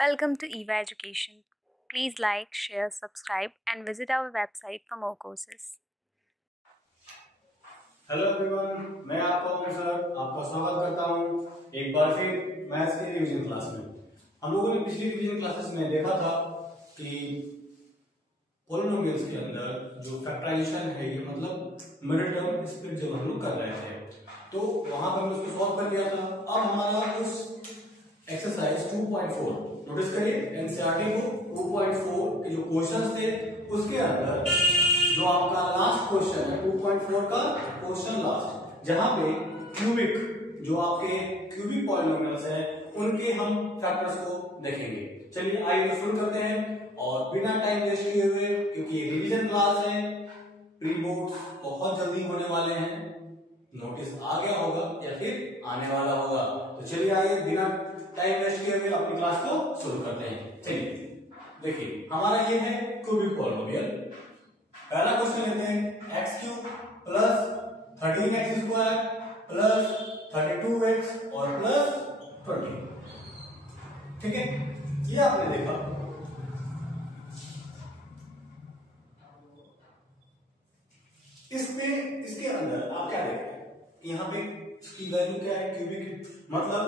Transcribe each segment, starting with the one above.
Welcome to EVA Education. Please like, share, subscribe, and visit our website for more courses. Hello everyone, मैं आपका sir आपका स्वागत करता हूं एक बार फिर मैथ्स की रिवीजन क्लास में। हम लोगों ने पिछली रिवीजन क्लासेस में देखा था कि पॉलिनोमियल्स के अंदर जो फैक्टराइजेशन है, ये मतलब मिडिल टर्म स्प्लिट जब हम लोग कर रहे थे तो वहां पर हमने उसको सॉल्व कर लिया था। अब हमारा उस एक्सरसाइज 2.4 नोटिस करिए, एनसीईआरटी बुक 2.4 के जो क्वेश्चंस थे उसके अंदर जो आपका लास्ट क्वेश्चन है 2.4 का क्वेश्चन लास्ट, जहां पे क्यूबिक जो आपके क्यूबिक पॉलिनोमियल्स है उनके हम फैक्टर्स को देखेंगे। चलिए आइए शुरू करते हैं और बिना टाइम वेस्ट किए हुए, क्योंकि ये रिवीजन क्लास है, प्री बोर्ड्स बहुत जल्दी होने वाले हैं, नोटिस आ गया होगा या फिर आने वाला होगा। तो चलिए आइए बिना टाइम वेस्ट किए हुए अपनी क्लास को शुरू करते हैं। चलिए देखिए, हमारा ये है क्यूबिक पॉलिनोमियल। पहला क्वेश्चन लेते हैं x cube plus 13x square plus 32x और प्लस 20। ठीक है, ये आपने देखा। इसमें इसके अंदर आप क्या देखते हैं, यहाँ पे इसकी वैल्यू क्या है, क्यूबिक मतलब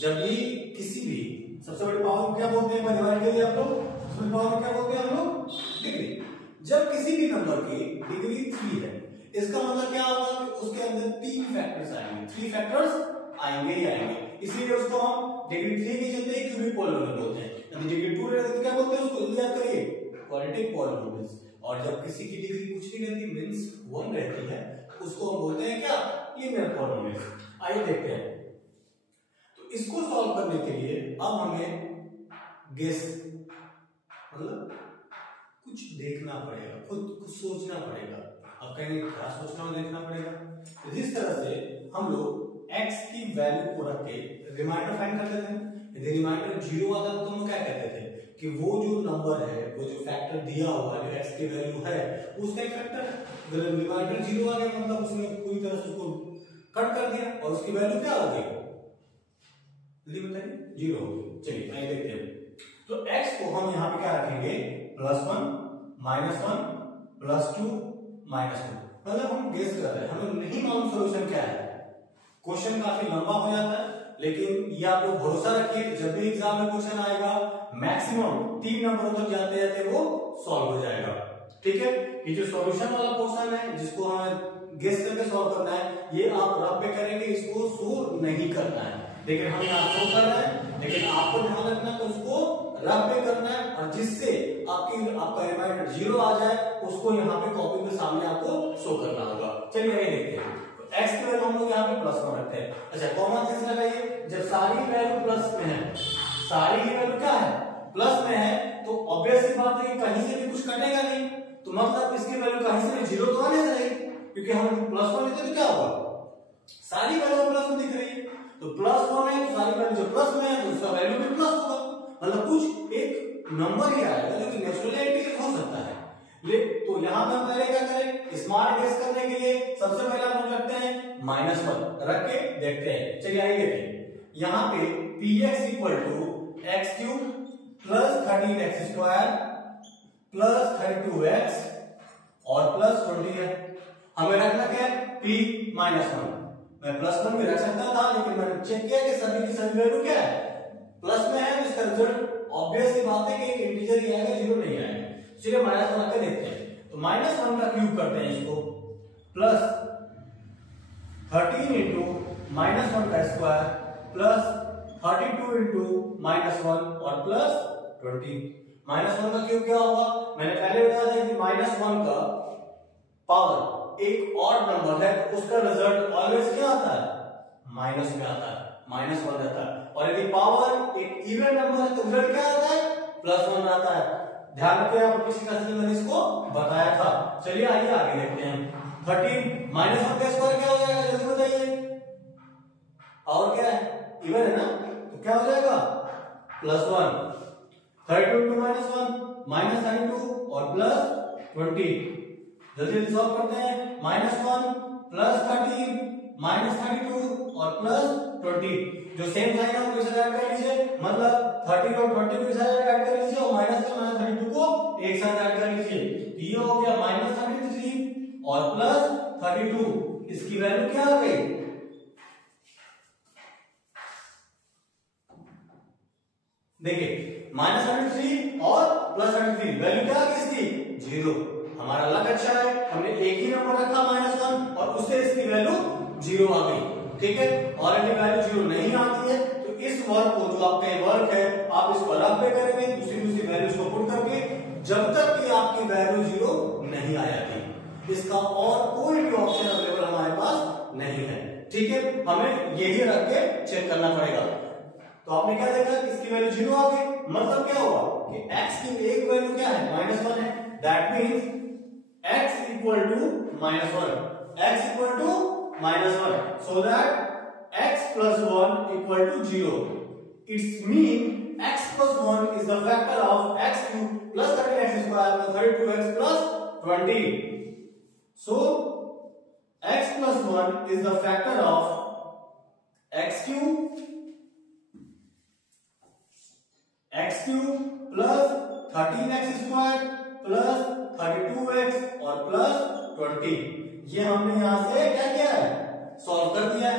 जब भी किसी भी सबसे बड़ी पावर को क्या बोलते हैं, डिवाइड के लिए आप लोग सबसे बड़ी पावर को क्या बोलते हैं हम लोग, डिग्री। जब किसी भी नंबर की डिग्री 3 है, इसका मतलब क्या होगा कि उसके अंदर 3 फैक्टर्स आएंगे, 3 फैक्टर्स आएंगे ही आएंगे, इसलिए उसको हम डिग्री 3 के चलते क्यूबिक पॉलिनोमियल बोलते हैं। यदि डिग्री 2 रहती तो क्या बोलते हैं उसको, याद करिए, क्वाड्रेटिक पॉलिनोमियल्स। और जब किसी की डिग्री कुछ नहीं रहती, मींस 1 रहती है, उसको हम बोलते हैं क्या, लीनियर पॉलिनोमियल। आइए देखते हैं। तो इसको सॉल्व करने के लिए अब हमें गेस मतलब कुछ देखना पड़ेगा, खुद कुछ सोचना पड़ेगा। अब कहेंगे क्या सोचना और देखना पड़ेगा, तो जिस तरह से हम लोग x की वैल्यू को रख के रिमाइंडर फाइंड कर लेते हैं। यदि रिमाइंडर 0 आता तो हम क्या कहते थे कि वो जो नंबर है, वो जो फैक्टर दिया हुआ है, जो x की वैल्यू है उसका एक फैक्टर। रिमाइंडर 0 आ गया मतलब उसने पूरी तरह से उसको कट कर दिया और उसकी वैल्यू क्या हो गई, जल्दी बताइए, 0 हो गई। चलिए आइए देखते हैं। तो x को हम यहाँ पे क्या रखेंगे, +1 -1 +2 -2। मतलब हम गेस कर रहे हैं, हमें नहीं मालूम सॉल्यूशन क्या है। क्वेश्चन काफी लंबा हो जाता है, लेकिन ये आप लोग भरोसा रखिए, जब भी एग्जाम में क्वेश्चन आएगा मैक्सिमम 3 नंबरों तक जाते जाते वो सॉल्व हो जाएगा। ठीक है, ये जो सॉल्यूशन वाला पोर्शन है जिसको हमें गेस करके सॉल्व करना है, ये आप रफ पे करेंगे, इसको शो नहीं करना है। लेकिन हम यहाँ शो कर रहे हैं, लेकिन आपको ध्यान रखना तो उसको रफ पे करना है, और जिससे आपका रिमाइंडर 0 आ जाए उसको यहाँ पे कॉपी में सामने आपको शो करना होगा। चलिए ये देखते हैं। तो x की वैल्यू हम लोग यहाँ पे +1 रखते हैं। अच्छा, कॉमन सेंस लगाइए, जब सारी वैल्यू प्लस में है, सारी ही वैल्यू क्या है, प्लस में है, तो ऑब्वियस सी बात है कि कहीं से भी कुछ कटेगा नहीं, तो मतलब इसकी वैल्यू कहीं से भी 0 तो आने से नहीं, क्योंकि हम +1 लेते तो क्या होगा, सारी वैल्यू प्लस में दिख रही है, तो +1 है तो सारी वैल्यू जो प्लस में है तो उसका वैल्यू भी प्लस होगा। मतलब कुछ एक नंबर ही आएगा जो कि नेचुरली इंटीजर हो सकता है। तो यहाँ पे हम पहले क्या करें, स्मार्ट गेस करने के लिए सबसे पहले हम रखते हैं -1 रख के देखते हैं। चलिए आइए देखते हैं। यहाँ पे px = x³ + 13x² + 32x और +20 है। हमें रखना क्या है, p -1। मैं +1 भी रख सकता था, लेकिन मैंने चेक किया कि सभी की सभी वैल्यू क्या है, प्लस में है, इसका रिजल्ट ऑब्वियस सी बात है कि एक इंटीजर ही आएगा, 0 नहीं आएगा। चलिए -1 रख के देखते हैं। तो -1 का क्यूब करते हैं इसको, प्लस 13 × -1 का स्क्वायर प्लस 32 × -1 और प्लस 20। -1 का क्यूब क्या होगा, मैंने पहले बताया था कि -1 का पावर एक ऑड नंबर है, उसका रिजल्ट ऑलवेज क्या आता है, माइनस में आता है, -1 आता है। और यदि पावर एक इवन नंबर है तो रिजल्ट क्या आता है, +1 आता है। ध्यान रखिए, आप पिछली क्लास में मैंने इसको बताया था। चलिए आइए आगे देखते हैं। 13 -1 का स्क्वायर क्या हो जाएगा, जल्दी बताइए। और क्या है, इवन है ना, तो क्या हो जाएगा, +1। 32 × -1 -32 और +20। जल्दी जल्दी सॉल्व करते हैं। -1 + 13 -32 और +20। जो सेम साइन है वो इसके साथ ऐड कर लीजिए, मतलब 30 और 20 को एक साथ ऐड कर लीजिए और माइनस का माइनस 32 को एक साथ ऐड कर लीजिए। ये हो गया -33 और +32, इसकी वैल्यू क्या आ गई? देखिए -33 और +33 वैल्यू क्या आ गई इसकी? 0। हमारा लक अच्छा है, हमने एक ही नंबर रखा -1 और उससे इसकी वैल्यू 0 आ गई। ठीक है, और यदि वैल्यू 0 नहीं आती है तो इस वर्क को, जो आपका ये वर्क है, आप इसको रफ पे करेंगे दूसरी वैल्यूज को पुट करके, जब तक कि आपकी वैल्यू 0 नहीं आ जाती। इसका और कोई भी ऑप्शन अवेलेबल हमारे पास नहीं है। ठीक है, हमें यही रख के चेक करना पड़ेगा। तो आपने क्या देखा, इसकी वैल्यू 0 आ गई, मतलब क्या हुआ कि x की एक वैल्यू क्या है? -1 है। That means x equal to -1, x equal to -1, so that x plus 1 equal to 0. It's mean x plus 1 is the factor of x cube plus 13x square plus 32x plus 20. So x plus 1 is the factor of x cube plus 13x square plus 32x और plus 20। ये हमने यहां से क्या किया है? Solve कर दिया है।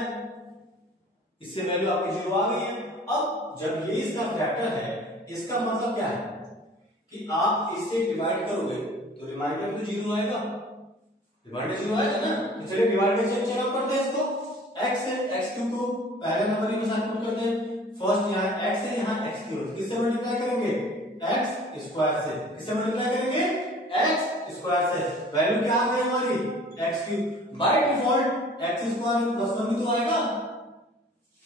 इससे वैल्यू आपकी 0 आ गई है। अब जब ये इसका फैक्टर है, इसका मतलब क्या है कि आप इससे डिवाइड करोगे तो रिमाइंडर भी तो 0 आएगा, रिमाइंडर 0 आएगा ना। तो चलिए डिवाइडर से चेक करते हैं इसको। x है, x3 को पहले नंबर में साथ पुट करते हैं। फर्स्ट यहाँ x है, यहाँ x3, किससे मल्टीप्लाई करेंगे? x स्क्वायर से। किससे मल्टीप्लाई करेंगे? x स्क्वायर से। वैल्यू क्या आ गई हमारी? x3। By default x square plus 1 भी तो आएगा।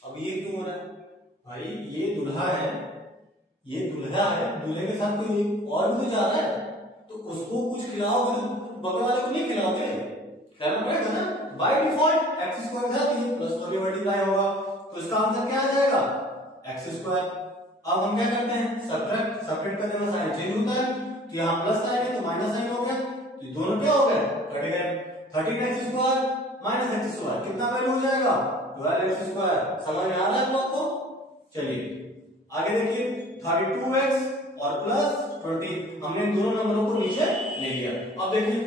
अब ये क्यों हो रहा है भाई? ये दूल्हा है, ये दूल्हा है, दूल्हे के साथ कोई और भी तो जा रहा है, तो उसको कुछ खिलाओगे तो बगल वाले को नहीं खिलाओगे, खिलाना पड़ेगा ना। बाय डिफॉल्ट x स्क्वायर के साथ ये प्लस 1 मल्टीप्लाई होगा, तो इसका आंसर क्या आ जाएगा? x square. अब हम क्या करते हैं? सब्ट्रैक्ट करने में साइन चेंज होता है, तो यहाँ प्लस साइन है तो माइनस साइन हो गया, तो ये दोनों क्या हो गए? कट गए। 13x square minus x square कितना वैल्यू हो जाएगा? 12x square. समझ में आ रहा है आपको? चलिए आगे देखिए, 32x और प्लस 20, हमने इन दोनों नंबरों को नीचे ले लिया। अब देखिए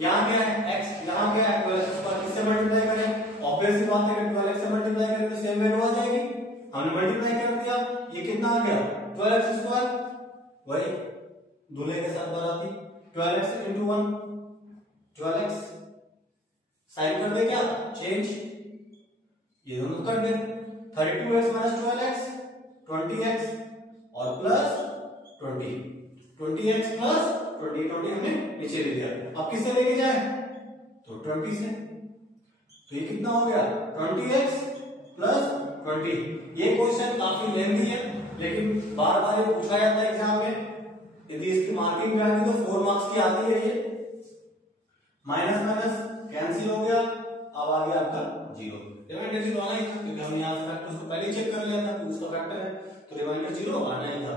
यहाँ क्या है? x, यहाँ क्या है? 12x square. किससे मल्टीप्लाई करें? ऑब्वियस सी बात है कि 12x से मल्टीप्लाई करें तो सेम वैल्यू आ जाएगी। हमने मल्टीप्लाई कर दिया, ये कितना आ गया? 12x square. वही दूल्हे के साथ बाराती, 12x into 1 12x। साइन कर दे क्या? चेंज, ये दोनों कर दे। 32x माइनस 12x 20x और प्लस 20, 20x प्लस 20 हमने नीचे ले लिया। अब किससे लेके जाए? तो 20 से। तो ये कितना हो गया? 20x plus 20। ये क्वेश्चन काफी लेंथी है, लेकिन बार बार ये पूछा जाता है एग्जाम में। यदि इसकी मार्किंग में आती तो 4 मार्क्स की आती है। ये माइनस माइनस कैंसिल हो गया, अब आ गया आपका 0। रिमाइंडर 0 आना ही था, क्योंकि हमने यहाँ फैक्टर को पहले चेक कर लिया था, तो उसका फैक्टर है, तो रिमाइंडर 0 आना ही था।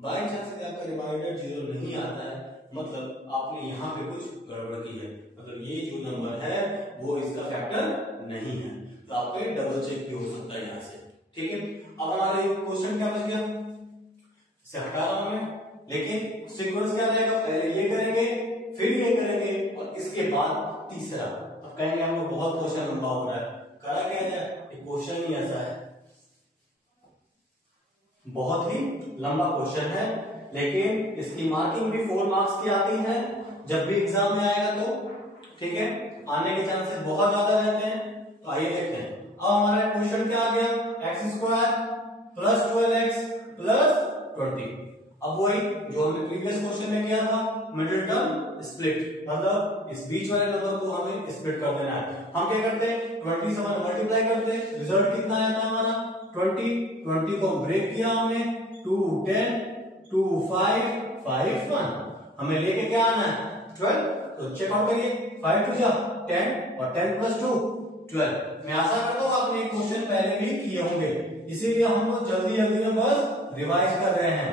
बाई चांस से आपका रिमाइंडर 0 नहीं आता है, मतलब आपने यहाँ पे कुछ गड़बड़ की है, मतलब ये जो नंबर है वो इसका फैक्टर नहीं है, तो आपका डबल चेक भी हो सकता है यहाँ से। ठीक है, अब हमारे क्वेश्चन क्या बच गया? इसे हटा रहा हूं मैं, लेकिन सीक्वेंस क्या रहेगा? पहले ये करेंगे, फिर ये करेंगे और इसके बाद तीसरा। अब कहेंगे हम लोग बहुत क्वेश्चन लंबा हो रहा है, करा क्या जाए? क्वेश्चन ही ऐसा है, बहुत ही लंबा क्वेश्चन है, लेकिन इसकी मार्किंग भी 4 मार्क्स की आती है जब भी एग्जाम में आएगा तो। ठीक है, आने के चांसेस बहुत ज्यादा रहते हैं। तो आइए देखते हैं। अब हमारा क्वेश्चन क्या आ गया? x square plus 12x plus 20। अब वही जो हमने प्रीवियस क्वेश्चन में किया था, मिडिल टर्म स्प्लिट, मतलब इस बीच वाले नंबर को हमें स्प्लिट कर देना है। हम क्या करते हैं? 20 से मल्टीप्लाई करते हैं, रिजल्ट कितना आता है हमारा? 20 को ब्रेक किया हमने, 2 10 2 5 5 1। हमें लेके क्या आना है? 12। तो चेक आउट करिए, 5 2 10 और 10 प्लस 2 12। मैं आशा करता हूँ आपने एक क्वेश्चन पहले भी किए होंगे, इसीलिए हम लोग जल्दी जल्दी में बस रिवाइज कर रहे हैं।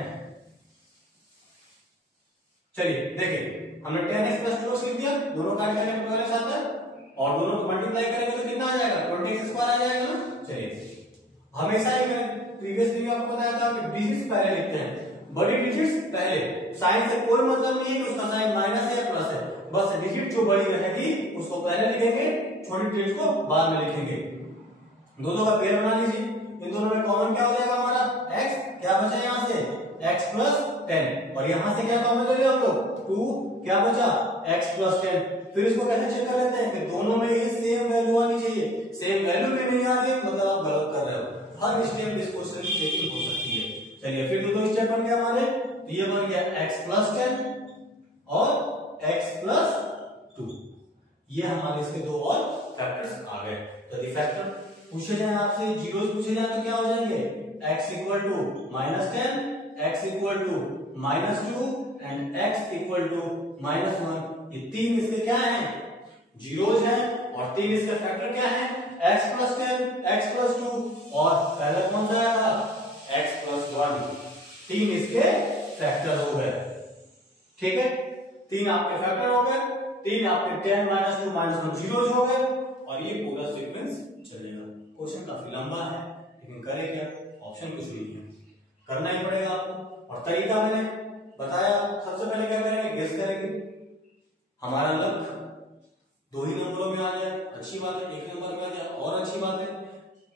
चलिए देखिए, हमने 10x प्लस 2 लिख दिया, दोनों काट करेंगे 12x आता है, और दोनों को मल्टीप्लाई करेंगे तो कितना आ जाएगा? 20x स्क्वायर आ जाएगा ना। चलिए हमेशा ही मैंने प्रीवियस वीडियो आपको बताया था कि डिजिट्स पहले लिखते हैं, बड़ी डिजिट्स पहले। साइन से कोई मतलब नहीं है कि उसका साइन माइनस है या प्लस है, बस डिजिट जो बड़ी रहेगी उसको पहले लिखेंगे, छोटी डिजिट को बाद में लिखेंगे। दोनों का पेयर बना लीजिए। इन दोनों में कॉमन क्या हो जाएगा हमारा x, क्या बचा यहाँ से x प्लस 10, और यहाँ से क्या कॉमन ले लिया हम लोग 2, क्या बचा x प्लस 10। फिर इसको कैसे चेक कर लेते हैं कि दोनों में ही सेम वैल्यू आनी चाहिए। सेम वैल्यू में नहीं आ रही मतलब आप गलत कर रहे हो। हर स्टेप इस क्वेश्चन की चेकिंग हो सकती है। चलिए फिर दो स्टेप बन गया हमारे, तो ये बन गया x प्लस 10 और x प्लस 2। ये हमारे इसके दो और फैक्टर्स आ गए। यदि फैक्टर पूछे जाए आपसे, जीरोस पूछे जाए तो क्या हो जाएंगे x equal to -10, x equal to -2 and x equal to -1। ये तीन इसके क्या हैं जीरोस हैं, और तीन इसके फैक्टर क्या हैं x प्लस 10, x प्लस 2 और पहला कौन सा आया x प्लस 1। तीन इसके फैक्टर हो गए। ठीक है, तीन आपके फैक्टर हो गए, तीन आपके 10 -2 -1 जीरोस हो गए, और ये पूरा सीक्वेंस चलेगा। क्वेश्चन काफी लंबा है लेकिन करे क्या, ऑप्शन कुछ नहीं है, करना ही पड़ेगा आपको। और तरीका मैंने बताया, सबसे पहले क्या करेंगे गेस करेंगे। हमारा लक्ष्य 2 ही नंबरों में आ जाए अच्छी बात है, 1 नंबर में आ जाए और अच्छी बात है,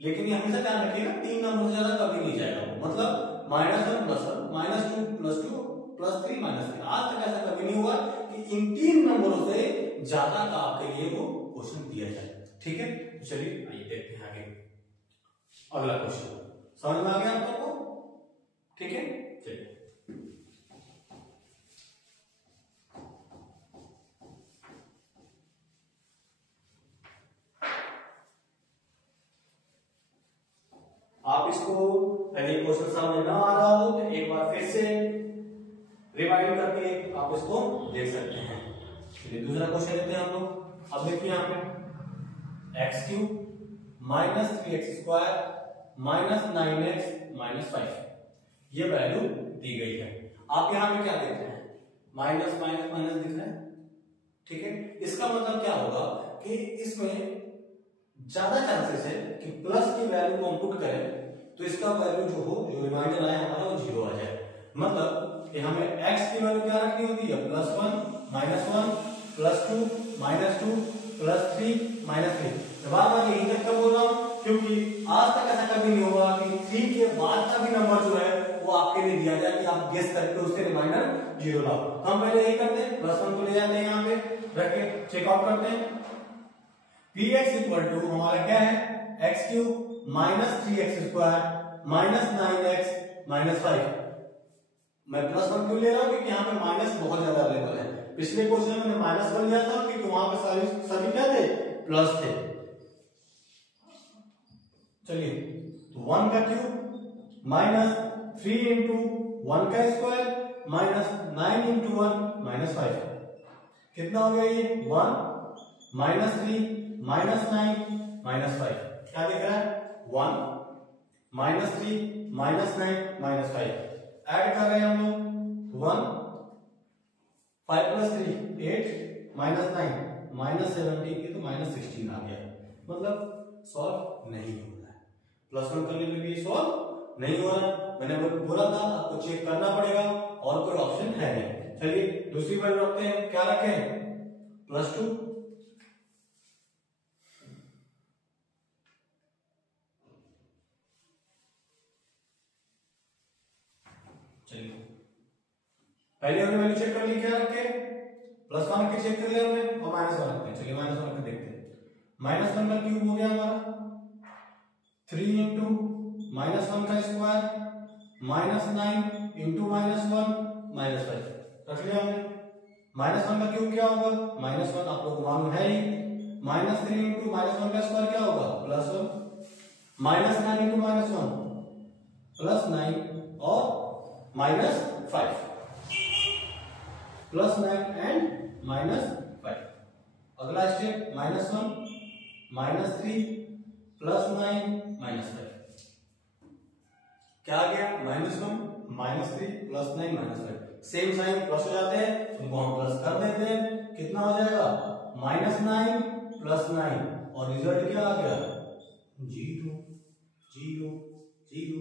लेकिन ये हमेशा ध्यान रखिएगा 3 नंबर से ज्यादा कभी नहीं जाएगा। मतलब -1 प्लस 1 -2 प्लस 2 प्लस 3 -3। आज तक ऐसा कभी नहीं हुआ कि इन 3 नंबरों से ज्यादा का आपके लिए वो क्वेश्चन दिया जाए। ठीक है, चलिए आइए देखते हैं आगे अगला क्वेश्चन। समझ में आ गया आप लोगों को? ठीक है, चलिए आप इसको पहले क्वेश्चन समझ ना आ रहा हो तो एक बार फिर से रिवाइंड करके आप इसको देख सकते हैं। चलिए दूसरा क्वेश्चन लेते हैं हम लोग। अब देखिए यहाँ पे x³ -3x² -9x -5 ये वैल्यू दी गई है। आप यहाँ पे क्या देख रहे हैं माइनस माइनस माइनस दिख रहा है। ठीक है, इसका मतलब क्या होगा कि इसमें ज्यादा चांसेस है कि प्लस की वैल्यू को हम पुट करें तो इसका वैल्यू जो हो, जो रिमाइंडर आया हमारा वो 0 आ जाए। मतलब कि हमें x की वैल्यू क्या रखनी होती है +1 -1 +2 -2 +3 -3। बार-बार यही तक बोल रहा हूं क्योंकि आज तक ऐसा कभी नहीं हुआ कि 3 के बाद का भी नंबर जो है वो आपके लिए दिया जाए कि आप गेस करके उससे रिमाइंडर 0 लाओ। तो हम पहले यही करते हैं, +1 को ले जाते हैं यहाँ पे रख के चेकआउट करते हैं। px इक्वल टू हमारा क्या है x³ -3x² -9x -5। मैं +1 क्यों ले रहा हूं क्योंकि यहाँ पे माइनस बहुत ज्यादा अवेलेबल है। पिछले क्वेश्चन में मैंने -1 लिया था क्योंकि वहां पे सभी क्या थे प्लस थे। चलिए तो 1 का क्यूब -3 इंटू 1 का स्क्वायर -9 इंटू 1 -5 कितना हो गया ये 1 -3 -9 -5। क्या दिख रहा है 1 -3 -9 -5। ऐड कर रहे हैं हम लोग 1 5 + 3 8 -9 -17 ये तो -16 आ गया। मतलब सॉल्व नहीं हो रहा है, +1 करने पे भी सॉल्व नहीं हो रहा है। मैंने बोला था आपको चेक करना पड़ेगा और कोई ऑप्शन है नहीं। चलिए दूसरी वैल्यू रखते हैं, क्या रखें +2। चलिए पहले हमने वैल्यू चेक कर ली, क्या रखे +1 के चेक कर लिया हमने और -1 रखते हैं। चलिए -1 के देखते हैं। -1 का क्यूब हो गया हमारा 3 इंटू -1 का स्क्वायर -9 इंटू -1 -5 रख लिया हमने। -1 का क्यूब क्या होगा -1 आप लोग मालूम है ही। -3 इंटू -1 का स्क्वायर क्या होगा +1 -9 इंटू -1 +9 और -5 +9 एंड -5। अगला स्टेप -1 -3 +9 -5 क्या आ गया -1 -3 +9 -5। सेम साइन प्लस हो जाते हैं, उनको हम प्लस कर देते हैं। कितना हो जाएगा -9 +9 और रिजल्ट क्या आ गया 0 0 0।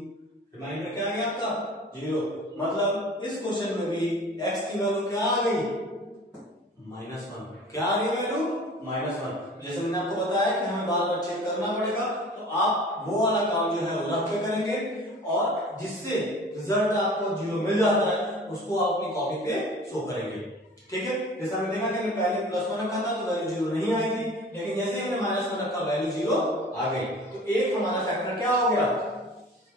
रिमाइंडर क्या आ गया आपका 0। मतलब इस क्वेश्चन में भी x की वैल्यू क्या आ गई -1। क्या आ रही वैल्यू -1। जैसे मैंने आपको बताया कि हमें बार बार चेक करना पड़ेगा, तो आप वो वाला काम जो है वो रख के करेंगे और जिससे रिजल्ट आपको 0 मिल जाता है उसको आप अपनी कॉपी पे शो करेंगे। ठीक है, जैसे हमने देखा कि पहले +1 रखा था तो वैल्यू 0 नहीं आई थी, लेकिन जैसे हमने -1 रखा वैल्यू 0 आ गई। तो एक हमारा फैक्टर क्या हो गया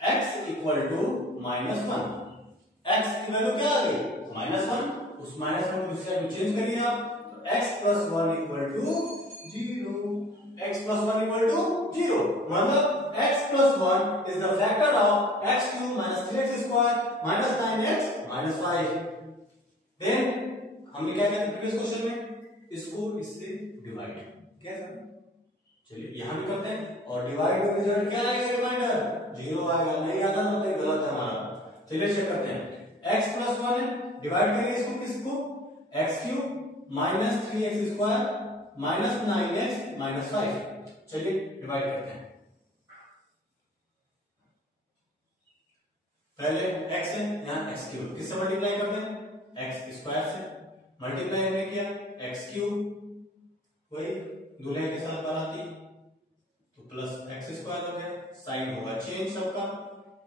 x = -1। x की वैल्यू क्या आ गई -1। उस -1 को दूसरी साइड में चेंज करिए आप, तो x + 1 = 0। x + 1 = 0। मतलब x + 1 is the factor of x³ - 3x² - 9x - 5। Then हमने क्या किया प्रीवियस क्वेश्चन में, इसको इससे डिवाइड कैसे, चलिए यहां भी करते हैं और डिवाइड में रिजल्ट क्या आएगा रिमाइंडर 0 आएगा। नहीं आता तो गलत है हमारा। चलिए चेक करते हैं, x + 1 है, डिवाइड करिए इसको किसको x³ - 3x² - 9x - 5। चलिए डिवाइड करते हैं। पहले x है, यहां x³ किससे मल्टीप्लाई करते हैं x² से। मल्टीप्लाई हमने किया x³ वही दूल्हे के साथ बाराती तो +x² हो गया। साइन होगा चेंज सबका,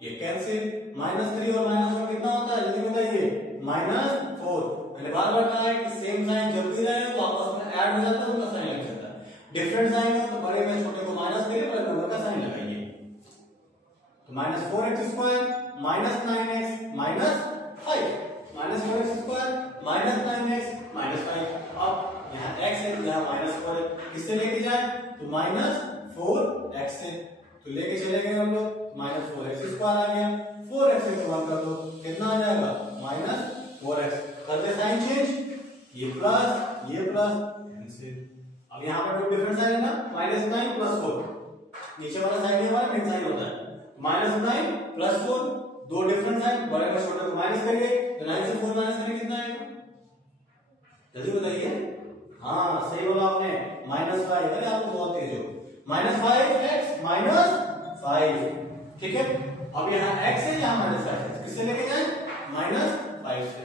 ये कैंसिल। -3 और -1 कितना होता है जल्दी बताइए -4। मैंने बार बार कहा है कि सेम साइन जब भी रहे तो आपस में ऐड हो जाता है, उनका साइन लग जाता है। डिफरेंट साइन है तो बड़े में छोटे को माइनस करिए, बड़े नंबर का साइन लगाइए। तो -4x² - 9x - 5 -4x² - 9x - 5। अब यहाँ x है, यहाँ -4 है, किससे लेके जाए तो -4x से, तो लेके चले गए हम लोग, -4x² आ गया। 4x से 1 कर दो, कितना आ जाएगा -4x। करते साइन चेंज, ये प्लस कैंसिल। अब यहाँ पर कोई डिफरेंस साइन है ना, -9 + 4, नीचे वाला साइन हमारा मेन साइन होता है। -9 + 4 दो डिफरेंस साइन, बड़े में छोटे को माइनस करिए, तो 9 से 4 माइनस करिए कितना आएगा जल्दी बताइए। हाँ सही बोला आपने -5। अरे आप तो बहुत तेज हो। -5x - 5। ठीक है, अब यहाँ x है, यहाँ -5 किससे लेके जाए -5 से,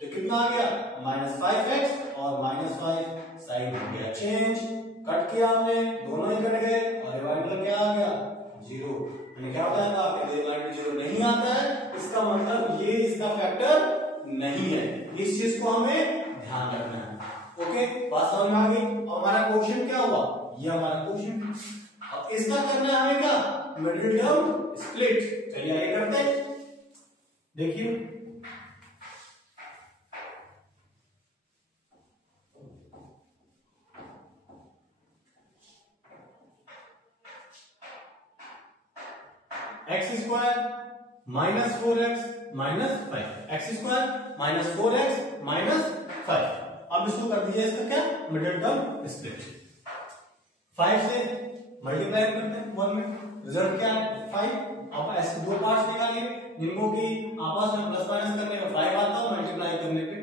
तो कितना आ गया -5x और -5 साइन हो गया चेंज। कट किया हमने, दोनों ही कट गए और रिमाइंडर क्या आ गया 0। मैंने क्या बताया था आपके रिमाइंडर 0 नहीं आता है, इसका मतलब ये इसका फैक्टर नहीं है। इस चीज को हमें ध्यान रखना है। ओके, बात समझ में आ गई। अब हमारा क्वेश्चन क्या हुआ, ये हमारा क्वेश्चन। अब इसका करना है हमें क्या मिडिल टर्म स्प्लिट। चलिए आगे करते हैं। देखिए x² - 4x - 5 x² - 4x - 5। अब इसको कर दीजिए इसका क्या मिडिल टर्म स्प्लिट। 5 से मल्टीप्लाई करते हैं 1 में, रिजल्ट क्या है 5। अब ऐसे दो पार्ट्स निकालिए जिनको कि आपस में प्लस माइनस करने में 5 आता है, मल्टीप्लाई करने पे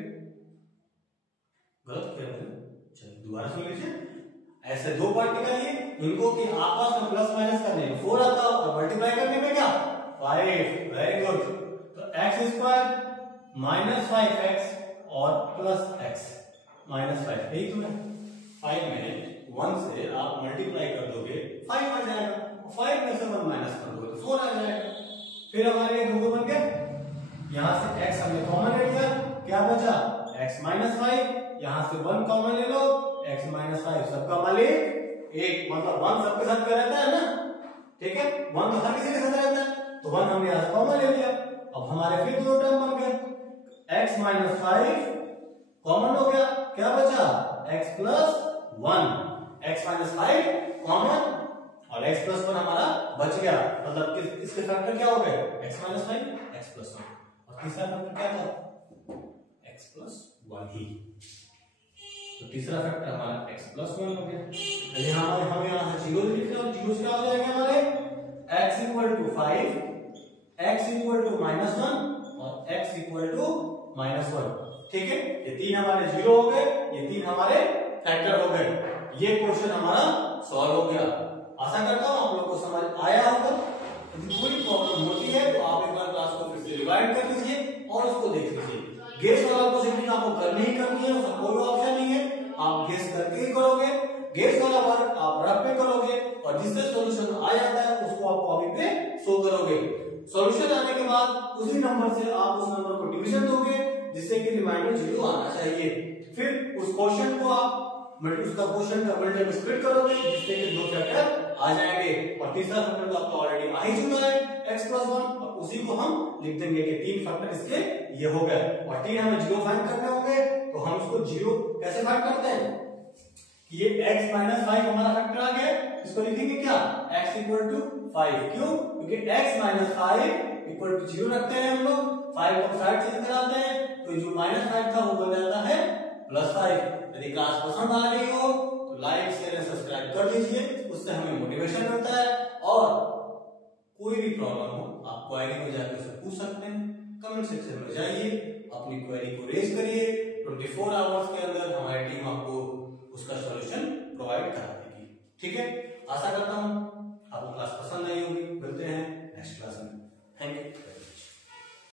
गलत किया मैंने। चलिए दोबारा सुन लीजिए, ऐसे दो पार्ट निकालिए इनको कि आपस में प्लस माइनस करने में 4 आता है और मल्टीप्लाई करने में क्या 5। Very good. तो x² - 5x और +x - 5 यही तो है। 5 में 1 से आप मल्टीप्लाई कर दोगे 5 आ जाएगा, 5 में से 1 माइनस कर दोगे तो 4 आ जाएगा। फिर हमारे ये दो बन गए, यहां से x हमने कॉमन ले लिया, क्या बचा x - 5, यहां से 1 कॉमन ले लो, x - 5 सबका मालिक 1, मतलब 1 सबके साथ क्या रहता है ना। ठीक है, 1 तो हर किसी के साथ रहता है, तो 1 हमने यहां कॉमन ले लिया। अब हमारे फिर दो टर्म बन गए, x - 5 कॉमन हो गया, क्या बचा x + 1, x - 5 कॉमन और x + 1 हमारा बच गया। मतलब इसके फैक्टर क्या हो गए x - 5 x + 1 और तीसरा फैक्टर क्या था x + 1 ही। तो तीसरा फैक्टर हमारा x + 1 हो गया। यहाँ हम यहाँ 0 लिख रहे हैं, 0 क्या हो जाएगा हमारे x = 5, x = -1 और x = -1। ठीक है, ये तीन हमारे 0 हो गए, ये तीन हमारे फैक्टर हो गए। ये क्वेश्चन हमारा सॉल्व हो गया। आशा करता हूं आप लोग को समझ आया होगा। यदि कोई प्रॉब्लम होती है तो आप एक बार क्लास को फिर से रिवाइंड कर लीजिए और उसको देख लीजिए। गेस वाला क्वेश्चन आपको करनी ही करनी है, उसका कोई ऑप्शन नहीं है, आप गेस करके ही करोगे। गेस वाला वर्क आप रफ पे करोगे और जिससे सॉल्यूशन आ जाता है उसको आप कॉपी पे शो करोगे। सॉल्यूशन आने के बाद उसी नंबर से आप उस नंबर को डिवीजन दोगे जिससे कि रिमाइंडर 0 आना चाहिए। फिर उस क्वेश्चन को आप उसका क्वेश्चन का मल्टीपल स्प्लिट करोगे जिससे कि 2 फैक्टर आ जाएंगे और तीसरा फैक्टर तो आपका ऑलरेडी आ ही चुका है x+1 और उसी को हम लिख देंगे कि 3 फैक्टर इसके ये हो गए और 3 हमें 0 फाइंड करने होंगे तो हम इसको 0 कैसे फाइंड करते हैं कि ये x - 5 हमारा फैक्टर आ गया, इसको लिखेंगे क्या x = 5। क्यों? क्योंकि x - 5 = 0 रखते हैं हम लोग, 5 को साइड चेंज कराते हैं तो जो -5 था वो बन जाता है +5। यदि क्लास पसंद आ रही हो तो लाइक शेयर एंड सब्सक्राइब कर दीजिए, उससे हमें मोटिवेशन मिलता है। और कोई भी प्रॉब्लम हो आप क्वेरी में जाकर उसे पूछ सकते हैं, कमेंट सेक्शन में जाइए अपनी क्वेरी को रेज करिए, 24 आवर्स के अंदर हमारी टीम आपको उसका सॉल्यूशन प्रोवाइड करा देगी। ठीक है, आशा करता हूं आपको क्लास